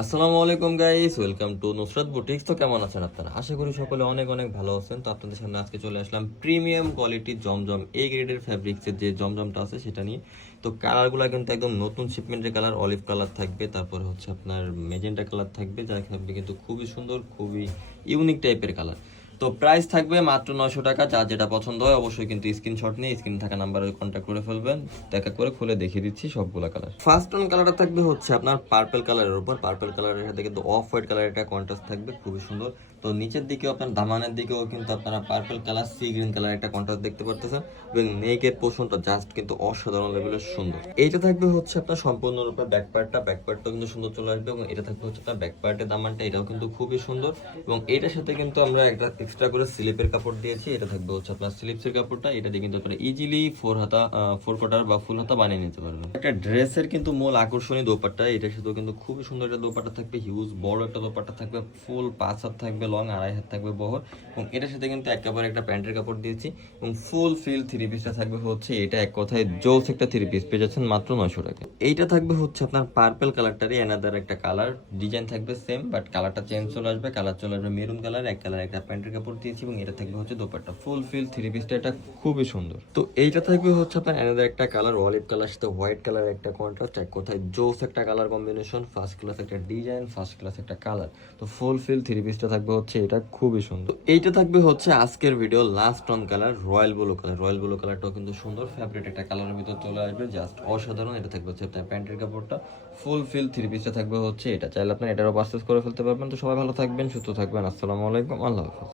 আসসালামু আলাইকুম guys welcome to Nusrat boutiques তো কেমন আছেন আপনারা? আশা করি সকলে অনেক অনেক ভালো আছেন। তো আপনাদের সামনে আজকে চলে আসলাম প্রিমিয়াম কোয়ালিটির জমজম এই গ্রেডের ফ্যাব্রিক্সের যে জমজমটা আছে সেটা নিয়ে। তো কালারগুলো কিন্তু একদম নতুন শিপমেন্টের কালার অলিভ কালার থাকবে। তারপর হচ্ছে আপনার মেজেন্টা কালার থাকবে, যার থাকবে কিন্তু খুবই সুন্দর, খুবই ইউনিক টাইপের কালার তো প্রাইস থাকবে মাত্র নয়শো টাকা। যা যেটা পছন্দ হয় অবশ্যই কিন্তু স্ক্রিনশট নিয়ে স্ক্রিন থাকা নাম্বারে কন্ট্যাক্ট করে ফেলবেন। দেখা করে খুলে দেখিয়ে দিচ্ছি সবগুলো কালার ফার্স্ট অন কালারটা থাকবে হচ্ছে আপনার পার্পল কালারের উপর। পার্পল কালারের সাথে কিন্তু অফ হোয়াইট কালারের একটা কন্ট্রাস্ট থাকবে, খুবই সুন্দর। তো নিচের দিকেও আপনার দামানের দিকেও কিন্তু আপনারা purple colour sea green colour একটা কন্ট্রাস্ট দেখতে পারতেছেন। এবং নেকের পোষণটা জাস্ট কিন্তু অসাধারণ লেভেলের সুন্দর। এইটা থাকবে হচ্ছে আপনার সম্পূর্ণরূপে ব্যাক পার্টটা ব্যাক পার্টটা কিন্তু সুন্দর চলে আসবে এবং এটা থাকবে হচ্ছে আপনার ব্যাক পার্টের দামানটা। এটাও কিন্তু খুবই সুন্দর। এবং এটার সাথে কিন্তু আমরা একটা এক্সট্রা করে স্লিপের কাপড় দিয়েছি, এটা থাকবে হচ্ছে আপনার স্লিপসের কাপড়টা, এটা দিয়ে কিন্তু আপনারা ইজিলি ফোর হাতা ফোর কোটার বা ফুল হাতা বানিয়ে নিতে পারবেন। একটা ড্রেসের কিন্তু মূল আকর্ষণীয় দোপাট্টা, এটার সাথেও কিন্তু খুবই সুন্দর একটা দোপাট্টা থাকবে হিউজ বড় একটা দোপাট্টা থাকবে ফুল পাঁচ হাত থাকবে লং আড়াই হাত থাকবে বহর, এবং এটার সাথে কিন্তু একেবারে একটা প্যান্টের কাপড় দিয়েছি, এবং ফুল ফিল থ্রি পিসটা থাকবে হচ্ছে এটা এক কথায় জোস একটা থ্রি পিস পেয়ে যাচ্ছেন মাত্র নয়শো টাকা। এইটা থাকবে হচ্ছে আপনার পার্পল কালারটারই এনাদার একটা কালার ডিজাইন থাকবে সেম বাট কালারটা চেঞ্জ চলে আসবে কালার চলে আসবে মেরুন কালার এক কালার একটা প্যান্টের কাপড় দিয়েছি এবং এটা থাকবে হচ্ছে দোপাট্টা। ফুল ফিল থ্রি পিসটা এটা খুবই সুন্দর। তো এইটা থাকবে হচ্ছে আপনার এনাদার একটা কালার অলিভ কালার সাথে হোয়াইট কালার একটা কন্ট্রাস্ট এক কোথায় জোস একটা কালার কম্বিনেশন ফার্স্ট ক্লাস একটা ডিজাইন ফার্স্ট ক্লাস একটা কালার তো ফুল ফিল থ্রি পিসটা থাকবে হচ্ছে এটা খুবই সুন্দর। এইটা থাকবে হচ্ছে আজকের video last on colour royal blue colour royal blue কালারটাও কিন্তু সুন্দর ফেভারিট একটা কালারের ভিতর চলে আসবে জাস্ট অসাধারণ। এটা থাকবে হচ্ছে আপনার প্যান্টের কাপড়টা। ফুল ফিল থ্রি পিসটা থাকবে হচ্ছে এটা। চাইলে আপনার এটারও পারচেস করে ফেলতে পারবেন। তো সবাই ভালো থাকবেন সুস্থ থাকবেন। আসসালামু আলাইকুম আল্লাহ হাফেজ।